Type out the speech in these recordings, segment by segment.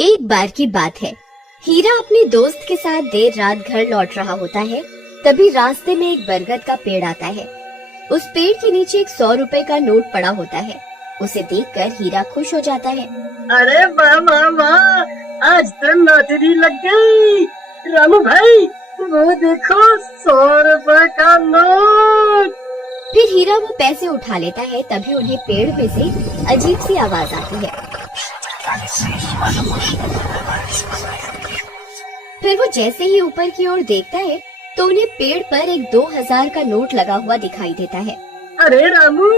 एक बार की बात है, हीरा अपने दोस्त के साथ देर रात घर लौट रहा होता है। तभी रास्ते में एक बरगद का पेड़ आता है। उस पेड़ के नीचे एक 100 रुपए का नोट पड़ा होता है। उसे देखकर हीरा खुश हो जाता है। अरे वाह वाह वाह, आज तो लॉटरी लग गई। रामू भाई, वो देखो 100 रुपए का नोट। फिर हीरा वो पैसे उठा लेता है। तभी उन्हें पेड़ में से अजीब सी आवाज आती है। फिर वो जैसे ही ऊपर की ओर देखता है तो उन्हें पेड़ पर एक 2000 का नोट लगा हुआ दिखाई देता है। अरे रामू,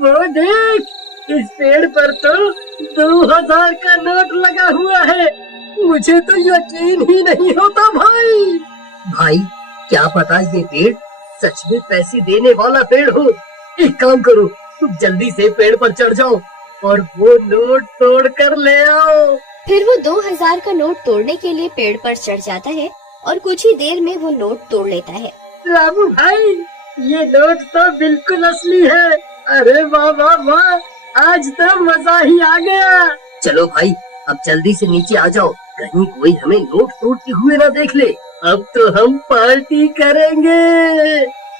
वो देख, इस पेड़ पर तो 2000 का नोट लगा हुआ है। मुझे तो यकीन ही नहीं होता भाई। भाई, क्या पता ये पेड़ सच में पैसे देने वाला पेड़ हो। एक काम करो, तुम जल्दी से पेड़ पर चढ़ जाओ और वो नोट तोड़ कर ले आओ। फिर वो 2000 का नोट तोड़ने के लिए पेड़ पर चढ़ जाता है और कुछ ही देर में वो नोट तोड़ लेता है। रामू भाई, ये नोट तो बिल्कुल असली है। अरे वाह वाह वाह, आज तो मजा ही आ गया। चलो भाई, अब जल्दी से नीचे आ जाओ, कहीं कोई हमें नोट तोड़ते हुए ना देख ले। अब तो हम पार्टी करेंगे।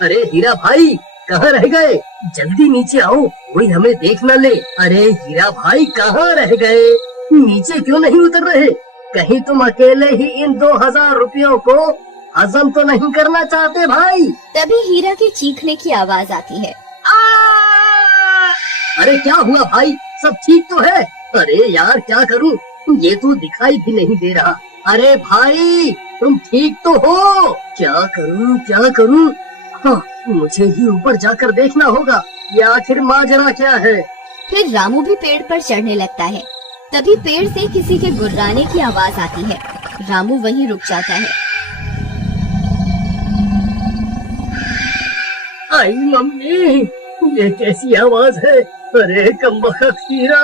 अरे हीरा भाई, कहाँ रह गए? जल्दी नीचे आओ, कोई हमें देख न ले। अरे हीरा भाई, कहाँ रह गए? नीचे क्यों नहीं उतर रहे? कहीं तुम अकेले ही इन 2000 रुपयों को हजम तो नहीं करना चाहते भाई? तभी हीरा के चीखने की आवाज आती है। अरे क्या हुआ भाई, सब ठीक तो है? अरे यार, क्या करूं, ये तो दिखाई भी नहीं दे रहा। अरे भाई, तुम ठीक तो हो? क्या करूं? हाँ, मुझे ही ऊपर जाकर देखना होगा, ये आखिर माजरा क्या है। फिर रामू भी पेड़ पर चढ़ने लगता है। तभी पेड़ से किसी के गुर्राने की आवाज आती है। रामू वहीं रुक जाता है। आई मम्मी, ये कैसी आवाज है? अरे कमबख्त हीरा,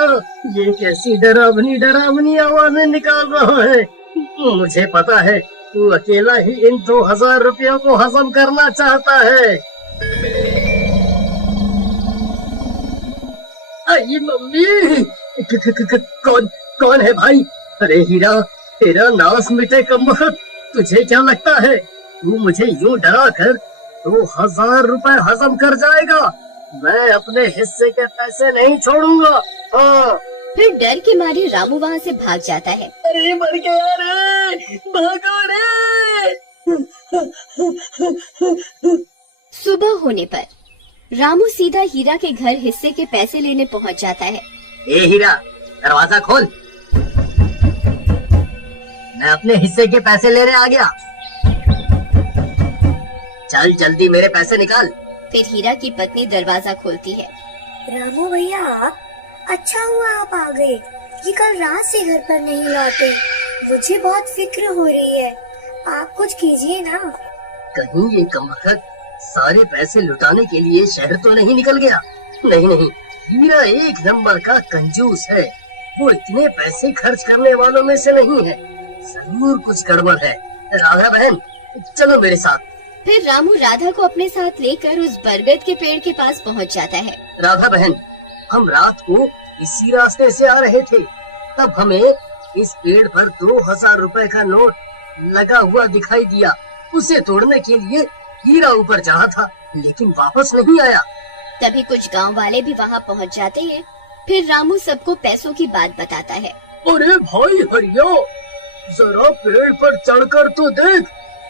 ये कैसी डरावनी आवाजें निकाल रहा है। मुझे पता है, तू अकेला ही इन 2000 रुपयों को हजम करना चाहता है। आई मम्मी, कौन है भाई? अरे हीरा, तेरा नाश मिटे कमबख्त। तुझे क्या लगता है तू मुझे यूं डरा कर 2000 रुपए हजम कर जाएगा? मैं अपने हिस्से के पैसे नहीं छोड़ूंगा। हाँ। फिर डर के मारे रामू वहाँ से भाग जाता है। अरे मर गया रे, भागो रे। सुबह होने पर रामू सीधा हीरा के घर हिस्से के पैसे लेने पहुँच जाता है। ए हीरा, दरवाजा खोल, मैं अपने हिस्से के पैसे लेने आ गया। चल जल्दी मेरे पैसे निकाल। फिर हीरा की पत्नी दरवाजा खोलती है। रामू भैया, अच्छा हुआ आप आ गए। ये कल रात से घर पर नहीं लौटे। मुझे बहुत फिक्र हो रही है, आप कुछ कीजिए ना। कहीं ये कमबख्त सारे पैसे लुटाने के लिए शहर तो नहीं निकल गया? नहीं, हीरा एक नंबर का कंजूस है। वो इतने पैसे खर्च करने वालों में से नहीं है। जरूर कुछ गड़बड़ है। राधा बहन, चलो मेरे साथ। फिर रामू राधा को अपने साथ लेकर उस बरगद के पेड़ के पास पहुंच जाता है। राधा बहन, हम रात को इसी रास्ते से आ रहे थे, तब हमें इस पेड़ पर 2000 रुपए का नोट लगा हुआ दिखाई दिया। उसे तोड़ने के लिए हीरा ऊपर चढ़ा था, लेकिन वापस नहीं आया। तभी कुछ गांव वाले भी वहां पहुंच जाते हैं। फिर रामू सबको पैसों की बात बताता है। अरे भाई हरिया, जरा पेड़ पर चढ़कर तो देख,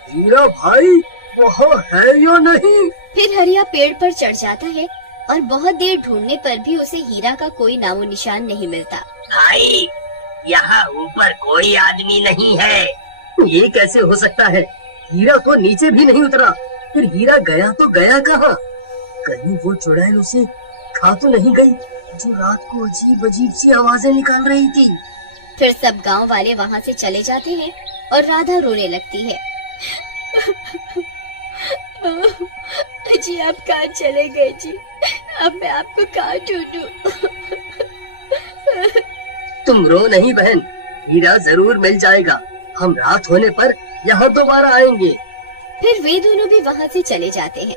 हीरा भाई वहाँ है या नहीं? फिर हरिया पेड़ पर चढ़ जाता है और बहुत देर ढूंढने पर भी उसे हीरा का कोई नामो निशान नहीं मिलता। भाई, यहाँ ऊपर कोई आदमी नहीं है। ये कैसे हो सकता है? हीरा तो नीचे भी नहीं उतरा। फिर हीरा गया तो गया कहाँ? कहीं वो चुड़ैल उसे खा तो नहीं गई, जो रात को अजीब सी आवाजें निकाल रही थी। फिर सब गांव वाले वहाँ से चले जाते हैं और राधा रोने लगती है। जी, आप कहाँ चले गए जी? अब मैं आपको कहाँ ढूंढूं? तुम रो नहीं बहन, हीरा जरूर मिल जाएगा। हम रात होने पर यहाँ दोबारा आएंगे। फिर वे दोनों भी वहाँ से चले जाते हैं।